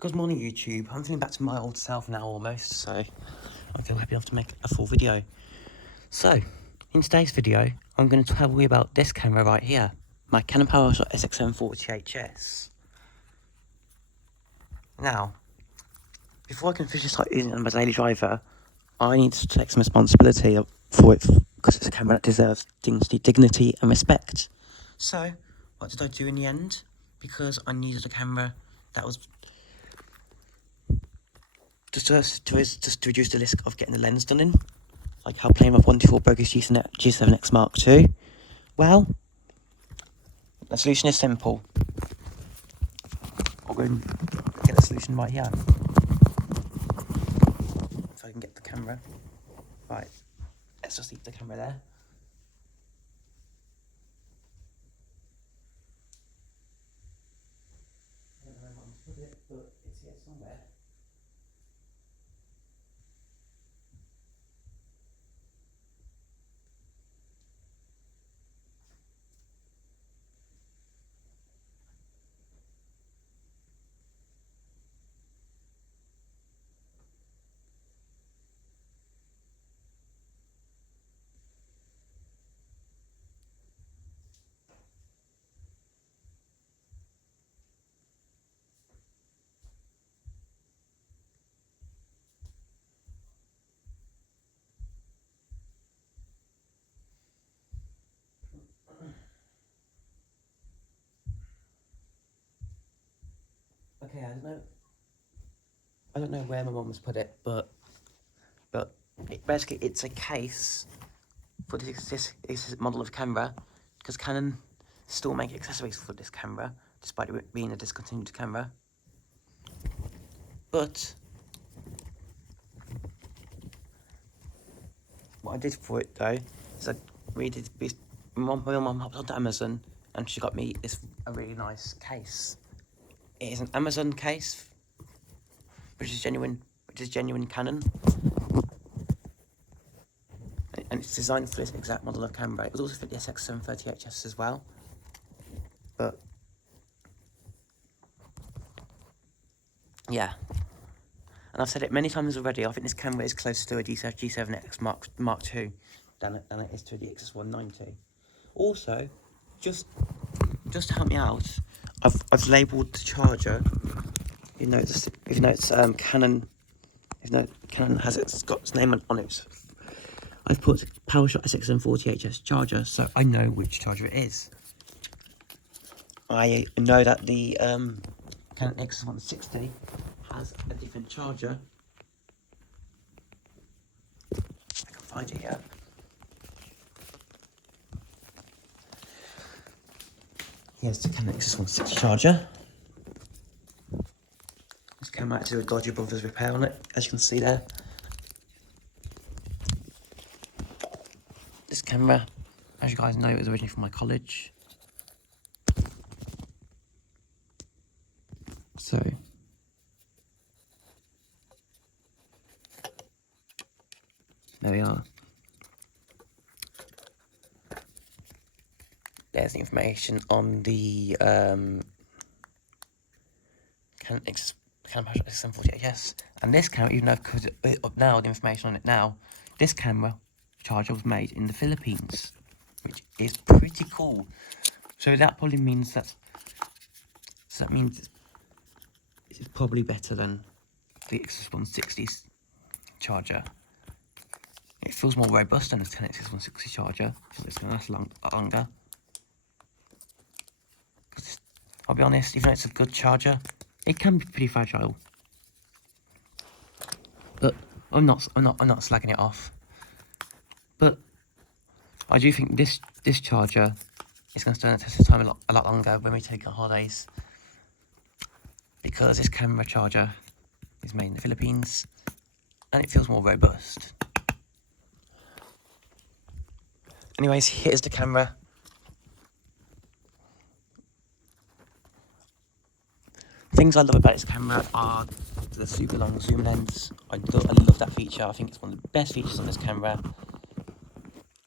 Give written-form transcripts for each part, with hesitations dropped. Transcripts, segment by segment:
Good morning, YouTube. I'm feeling back to my old self now almost, so I feel happy enough to make a full video. So, in today's video, I'm going to tell you about this camera right here, my Canon PowerShot SX740HS. Now, before I can officially start using it on my daily driver, I need to take some responsibility for it, because it's a camera that deserves dignity and respect. So, what did I do in the end? Because I needed a camera that was just to reduce the risk of getting the lens done in, like how playing with 124 bogus G7X Mark II. Well, the solution is simple. I'll go and get the solution right here. If I can get the camera. Right, let's just leave the camera there. I don't know where I'm to put it, but it's here somewhere. Okay, I don't know where my mum has put it, but basically it's a case for this model of camera, because Canon still make accessories for this camera, despite it being a discontinued camera. But what I did for it though is my mum hopped onto Amazon and she got me a really nice case. It is an Amazon case, which is genuine Canon, and it's designed for this exact model of camera. It was also for the SX730HS as well, but yeah. And I've said it many times already, I think this camera is closer to a G7X Mark II than it is to the XS190. Also, just to help me out, I've labelled the charger. If you know it's Canon. Canon has got its name on it. I've put PowerShot SX740HS charger, so I know which charger it is. I know that the Canon XS160 has a different charger. I can find it here. Here's the Canon XS160 charger. This camera had to do a dodgy brothers repair on it, as you can see there. This camera, as you guys know, is originally from my college. So there we are. There's the information on the Canon PowerShot SX740HS. And this camera, even though I've put it up now, the information on it now, this camera charger was made in the Philippines, which is pretty cool. So that probably means that it's probably better than the XS160's charger. It feels more robust than the Canon XS160 charger, so it's going to last longer. I'll be honest, even though it's a good charger, it can be pretty fragile. But I'm not slagging it off. But I do think this charger is going to stand the test of time a lot longer when we take our holidays, because this camera charger is made in the Philippines and it feels more robust. Anyways, here's the camera. Things I love about this camera are the super long zoom lens. I love that feature. I think it's one of the best features on this camera.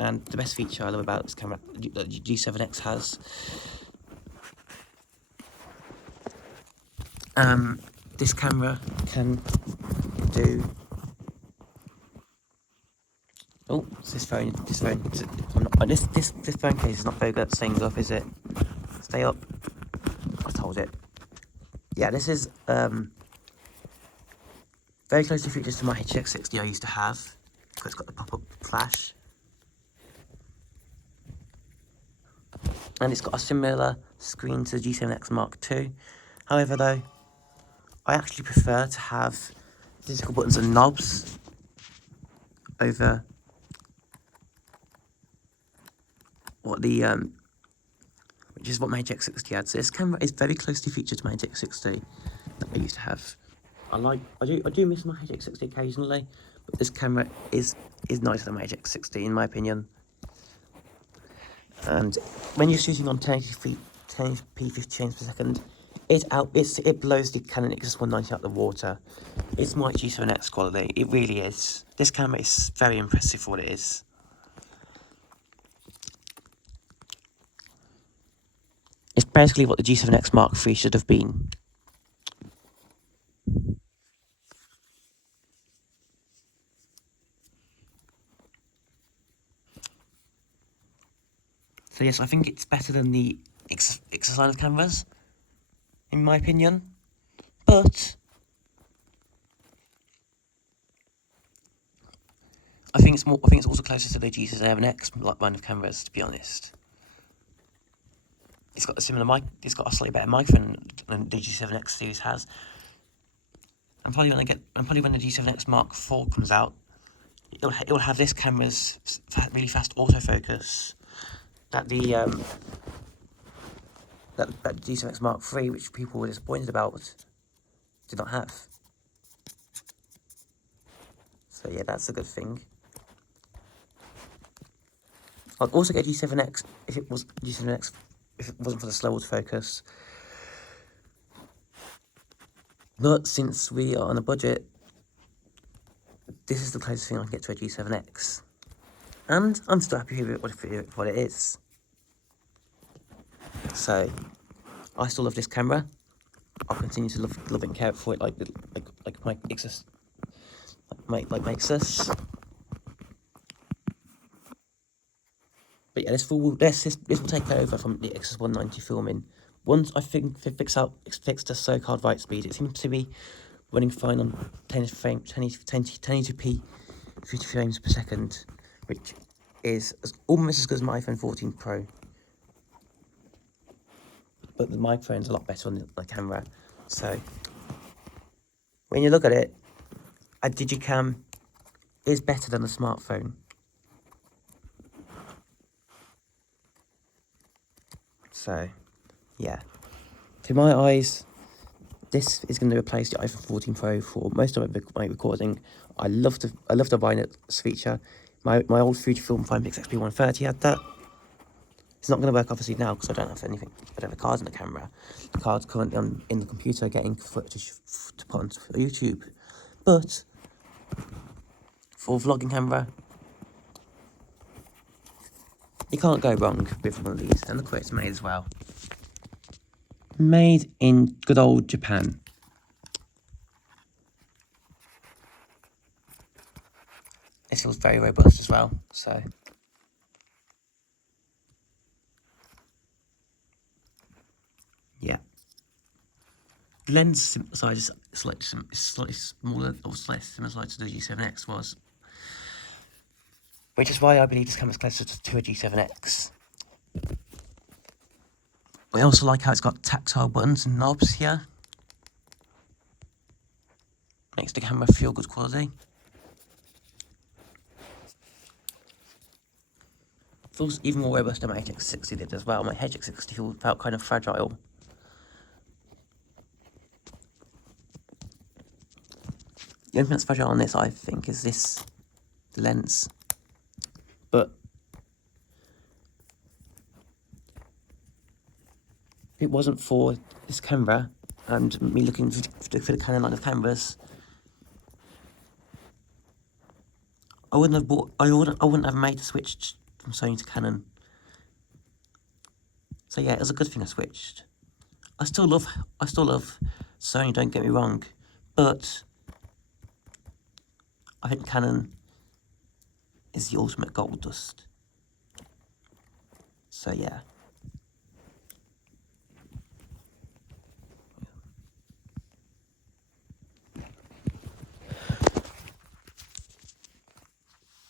And the best feature I love about this camera that G7X has this camera can do. Oh, this phone. This phone case is not very good at staying up, is it? Stay up. I told it. Yeah, this is very closely features to my HX60 I used to have. It's got the pop-up flash. And it's got a similar screen to the G7X Mark II. However, though, I actually prefer to have physical buttons and knobs over what the which is what my HX60 had. So this camera is very closely featured to my HX60 that I used to have. I do miss my HX60 occasionally, but this camera is nicer than my HX60 in my opinion. And when you're shooting on 1080p 50 frames per second, it blows the Canon XS190 out the water. It's my G7X quality. It really is. This camera is very impressive for what it is. It's basically what the G7X Mark III should have been. So yes, I think it's better than the XS line of cameras, in my opinion. But I think it's also closer to the G7X line of cameras, to be honest. It's got a similar mic. It's got a slightly better microphone than the G7X series has. And probably when the G7X Mark IV comes out, it'll have this camera's really fast autofocus that the G7X Mark III, which people were disappointed about, did not have. So yeah, that's a good thing. I'd also get G7X if it wasn't for the slow autofocus. But since we are on a budget, this is the closest thing I can get to a G7X. And I'm still happy with what it is. So, I still love this camera. I'll continue to love it and care for it like my Xs, like my Xs. But yeah, this will take over from the XS190 filming. Once I think they fixed the so-called right speed, it seems to be running fine on 1080p 50 frames per second, which is almost as good as my iPhone 14 Pro. But the microphone's a lot better on the camera. So when you look at it, a Digicam is better than a smartphone. So yeah, to my eyes, this is going to replace the iPhone 14 Pro for most of my recording. I love the brightness feature. My old Fujifilm Filmix XP130 had that. It's not going to work obviously now because I don't have a card in the camera. The card's currently in the computer getting footage to put onto YouTube. But for vlogging camera, you can't go wrong with one of these. And look where it's made as well. Made in good old Japan. It feels very robust as well, so. Yeah. The lens size is slightly smaller, or slightly similar size to the G7X was. Which is why I believe this camera's closer to a G7X. I also like how it's got tactile buttons and knobs here. Makes the camera feel good quality. Feels even more robust than my HX60 did as well. My HX60 felt kind of fragile. The only thing that's fragile on this, I think, is the lens. But if it wasn't for this camera and me looking for the Canon line of cameras, I wouldn't have made the switch from Sony to Canon. So yeah, it was a good thing I switched. I still love Sony, don't get me wrong, but I think Canon is the ultimate gold dust. So yeah.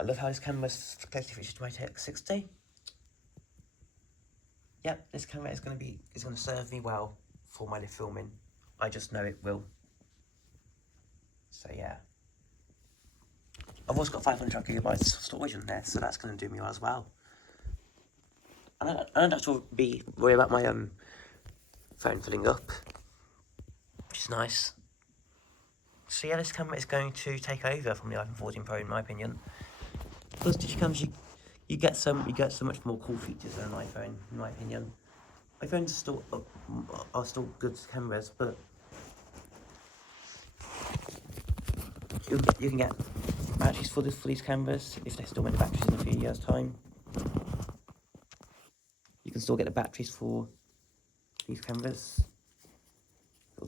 I love how this camera's closely featured to my TX60. Yep, this camera is going to serve me well for my live filming. I just know it will. So yeah. I've also got 500 gigabytes of storage in there, so that's going to do me well as well. I don't have to worry about my phone filling up, which is nice. So yeah, this camera is going to take over from the iPhone 14 Pro in my opinion. Plus digital cameras, you get so much more cool features than an iPhone in my opinion. iPhones are still good cameras, but you can get batteries for these cameras if they still make the batteries in a few years' time. You can still get the batteries for these cameras.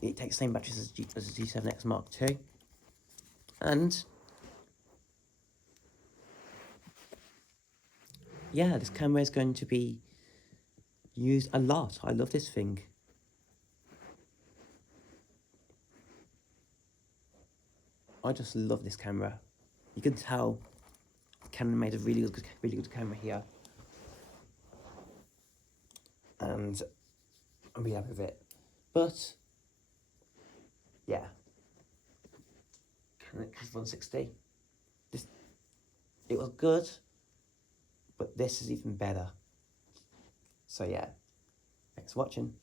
It takes the same batteries as the G7X Mark II. And yeah, this camera is going to be used a lot. I love this thing. I just love this camera. You can tell Canon made a really good camera here. And I'm really happy with it. But yeah, Canon X160. It was good, but this is even better. So yeah, thanks for watching.